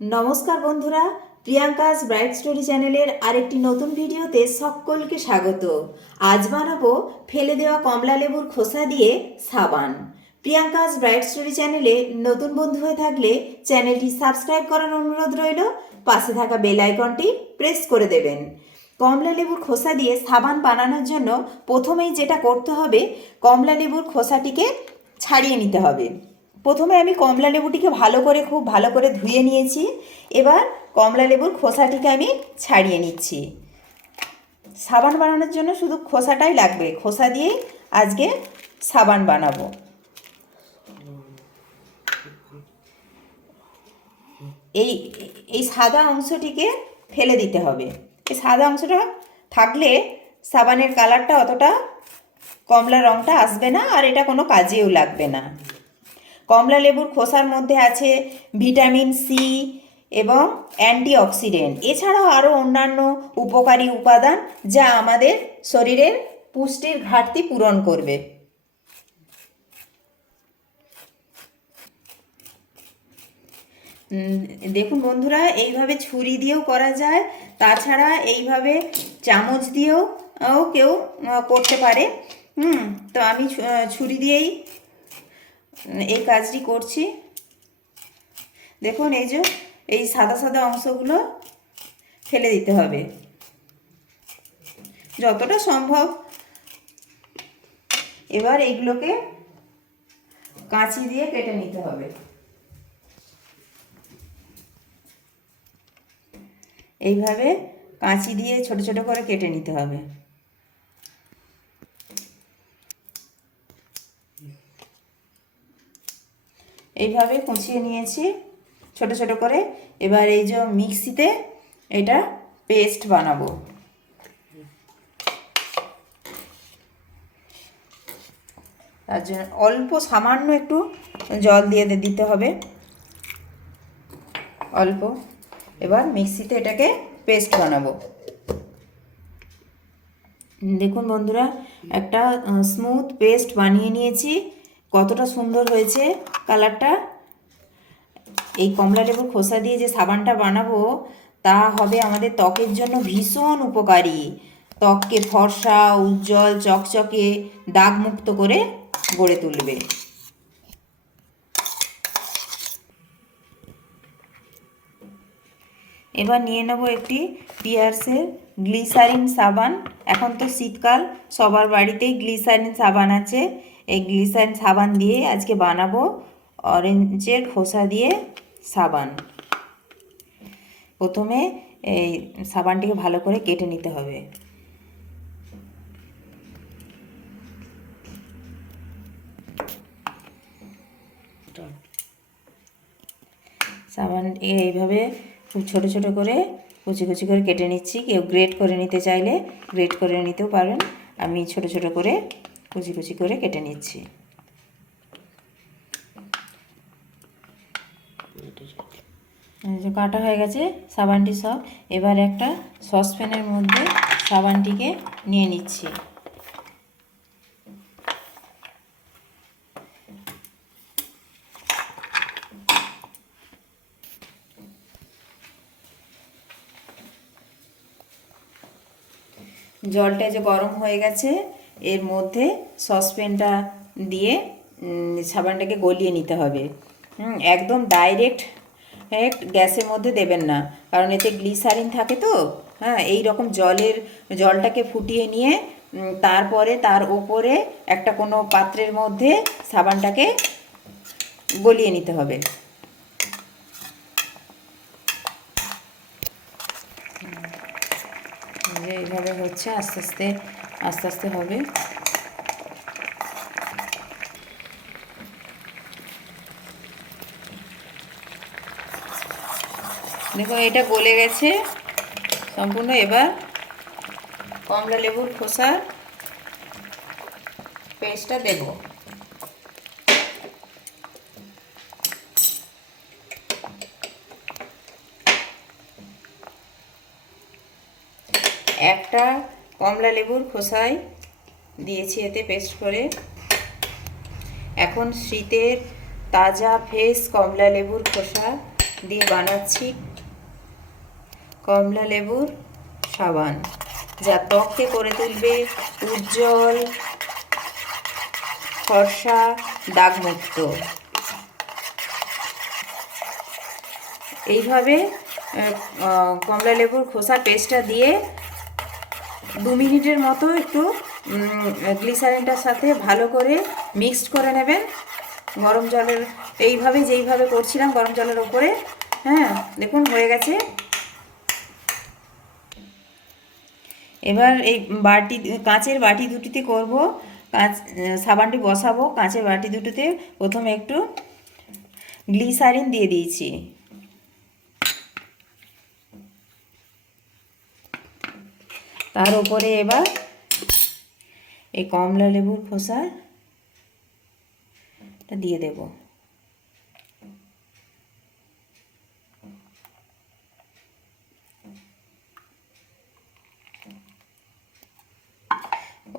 নমস্কার বন্ধুরা, Priyanka's bright story চ্যানেলের আরেকটি নতুন ভিডিওতে সকলকে স্বাগত। আজ বানাবো ফেলে দেওয়া কমলা লেবুর খোসা দিয়ে সাবান। প্রিয়াঙ্কাস ব্রাইট স্টোরি চ্যানেলে নতুন বন্ধু হয়ে থাকলে চ্যানেলটি সাবস্ক্রাইব করার অনুরোধ রইল, পাশে থাকা বেল আইকনটি প্রেস করে দেবেন। কমলা লেবুর খোসা দিয়ে সাবান বানানোর জন্য প্রথমেই যেটা করতে হবে, কমলা লেবুর খোসাটিকে ছাড়িয়ে নিতে হবে। প্রথমে আমি কমলা লেবুটিকে খুব ভালো করে ধুয়ে নিয়েছি। এবার কমলা লেবুর খোসাটিকে আমি ছাড়িয়ে নিচ্ছি। সাবান বানানোর জন্য শুধু খোসাটাই লাগবে, খোসা দিয়েই আজকে সাবান বানাবো। এই এই সাদা অংশটিকে ফেলে দিতে হবে। এই সাদা অংশটা থাকলে সাবানের কালারটা অতটা কমলা রঙটা আসবে না, আর এটা কোনো কাজেও লাগবে না। কমলা লেবুর খোসার মধ্যে আছে ভিটামিন সি এবং অ্যান্টিঅক্সিডেন্ট, এছাড়াও আরও অন্যান্য উপকারী উপাদান যা আমাদের শরীরের পুষ্টির ঘাটতি পূরণ করবে। দেখুন বন্ধুরা, এইভাবে ছুরি দিয়েও করা যায়, তাছাড়া এইভাবে চামচ দিয়েও কেউ করতে পারে। তো আমি ছুরি দিয়েই এই কাজটি করছি। দেখুন, এই সাদা সাদা অংশগুলো ফেলে দিতে হবে যতটা সম্ভব। এবার এইগুলোকে কাঁচি দিয়ে কেটে নিতে হবে। এইভাবে কাঁচি দিয়ে ছোট ছোট করে কেটে নিতে হবে। এইভাবে কুচিয়ে নিয়েছি ছোট ছোট করে। এবার এই যে মিক্সিতে এটা পেস্ট বানাবো। তার জন্য অল্প সামান্য একটু জল দিয়ে দিতে হবে, অল্প। এবার মিক্সিতে এটাকে পেস্ট বানাবো। দেখুন বন্ধুরা, একটা স্মুথ পেস্ট বানিয়ে নিয়েছি। কতটা সুন্দর হয়েছে কালারটা। এই কমলা লেবুর খোসা দিয়ে যে সাবানটা বানাবো তা হবে আমাদের ত্বকের জন্য ভীষণ উপকারী। ত্বককে ফর্সা, উজ্জ্বল, চকচকে, দাগমুক্ত করে গড়ে তুলবে। এবার নিয়ে নেব একটি পিয়ার্সের গ্লিসারিন সাবান। এখন তো শীতকাল, সবার বাড়িতেই গ্লিসারিন সাবান আছে। এই গ্লিসারিন সাবান দিয়ে আজকে বানাবো অরেঞ্জের খোসা দিয়ে সাবান। প্রথমে এই সাবানটিকে ভালো করে কেটে নিতে হবে। সাবান এইভাবে খুব ছোট ছোট করে কুচি কুচি করে কেটে নিচ্ছি। কেউ গ্রেট করে নিতে চাইলে গ্রেট করে নিতেও পারেন। আমি ছোট ছোট করে কুচি কুচি করে কেটে নিচ্ছি। কাটা হয়ে গেছে সাবানটি সব। এবার একটা সসপ্যানের মধ্যে সাবানটিকে নিয়ে নিচ্ছি। জলটা যে গরম হয়ে গেছে, এর মধ্যে সসপ্যানটা দিয়ে সাবানটাকে গলিয়ে নিতে হবে। একদম ডাইরেক্ট গ্যাসের মধ্যে দেবেন না, কারণ এতে গ্লিসারিন থাকে তো। এই রকম জলটাকে ফুটিয়ে নিয়ে তারপরে তার ওপরে একটা কোনো পাত্রের মধ্যে সাবানটাকে গলিয়ে নিতে হবে। এইভাবে হচ্ছে, আস্তে আস্তে হবে। দেখো, এটা গলে গেছে সম্পূর্ণ। এবার কমলা লেবুর খোসার পেস্টটা দেব। একটা কমলা লেবুর খোসায় দিয়েছি এতে পেস্ট করে। এখন শীতের তাজা ফ্রেশ কমলা লেবুর খোসা দিয়ে বানাচ্ছি কমলা লেবুর সাবান, যা ত্বককে করে তুলবে উজ্জ্বল, ফর্সা, দাগমুক্ত। এইভাবে কমলা লেবুর খোসা পেস্টটা দিয়ে 2 মিনিটের মতো একটু গ্লিসারিনটার সাথে ভালো করে মিক্সড করে নেবেন গরম জলের, এইভাবে যেইভাবে করছিলাম গরম জলের ওপরে। হ্যাঁ, দেখুন হয়ে গেছে। এবার এই বাটি, কাঁচের বাটি দুটিতে করব, সাবানটি বসাবো কাঁচের বাটি দুটোতে। প্রথমে একটু গ্লিসারিন দিয়ে দিয়েছি, তার উপরে এবার এই কমলা লেবুর খোসাটা দিয়ে দেব।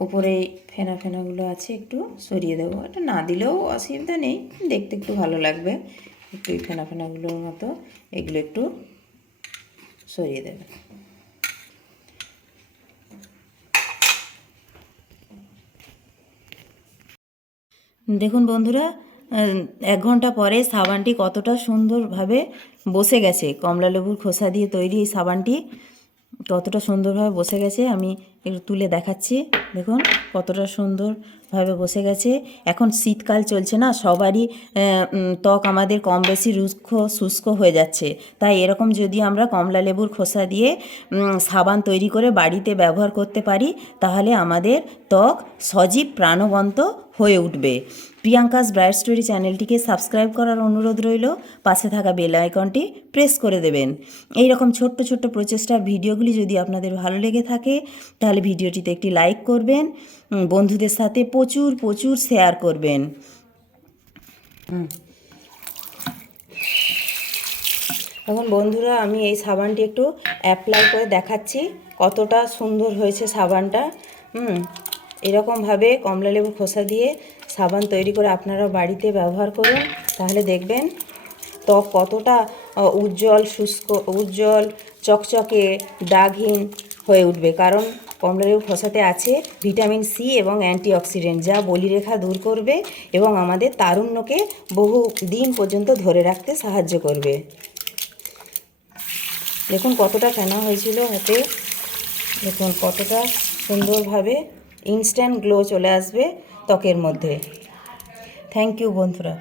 উপরে ফেনা ফেনাগুলো আছে একটু সরিয়ে দেবো, এটা না দিলেও অসুবিধা নেই, দেখতে একটু ভালো লাগবে। একটু এই ফেনা ফেনাগুলোর মতো এগুলো একটু সরিয়ে দেবে। দেখুন বন্ধুরা, 1 ঘন্টা পরে সাবানটি কতটা সুন্দরভাবে বসে গেছে। কমলা লেবুর খোসা দিয়ে তৈরি এই সাবানটি কতটা সুন্দরভাবে বসে গেছে, আমি একটু তুলে দেখাচ্ছি। দেখুন কতটা সুন্দরভাবে বসে গেছে। এখন শীতকাল চলছে না, সবারই ত্বক আমাদের কম বেশি শুষ্ক হয়ে যাচ্ছে। তাই এরকম যদি আমরা কমলা লেবুর খোসা দিয়ে সাবান তৈরি করে বাড়িতে ব্যবহার করতে পারি, তাহলে আমাদের ত্বক সজীব প্রাণবন্ত হয়ে উঠবে। প্রিয়াঙ্কাস ব্রাইট স্টোরি চ্যানেলটিকে সাবস্ক্রাইব করার অনুরোধ রইল, পাশে থাকা বেল আইকনটি প্রেস করে দেবেন। এই রকম ছোট্ট ছোট্ট প্রচেষ্টার ভিডিওগুলি যদি আপনাদের ভালো লেগে থাকে, তাহলে ভিডিওটিতে একটি লাইক করবেন, বন্ধুদের সাথে প্রচুর প্রচুর শেয়ার করবেন। এখন বন্ধুরা, আমি এই সাবানটি একটু অ্যাপ্লাই করে দেখাচ্ছি কতটা সুন্দর হয়েছে সাবানটা। এরকমভাবে কমলা লেবু খোসা দিয়ে সাবান তৈরি করে আপনারা বাড়িতে ব্যবহার করুন, তাহলে দেখবেন ত্বক কতটা উজ্জ্বল চকচকে দাগহীন হয়ে উঠবে। কারণ কমলা লেবু খোসাতে আছে ভিটামিন সি এবং অ্যান্টিঅক্সিডেন্ট, যা বলিরেখা দূর করবে এবং আমাদের তারুণ্যকে বহু দিন পর্যন্ত ধরে রাখতে সাহায্য করবে। দেখুন কতটা ফেনা হয়েছিল হাতে, দেখুন কতটা সুন্দরভাবে ইনস্ট্যান্ট গ্লো চলে আসবে ত্বকের মধ্যে। থ্যাংক ইউ বন্ধুরা।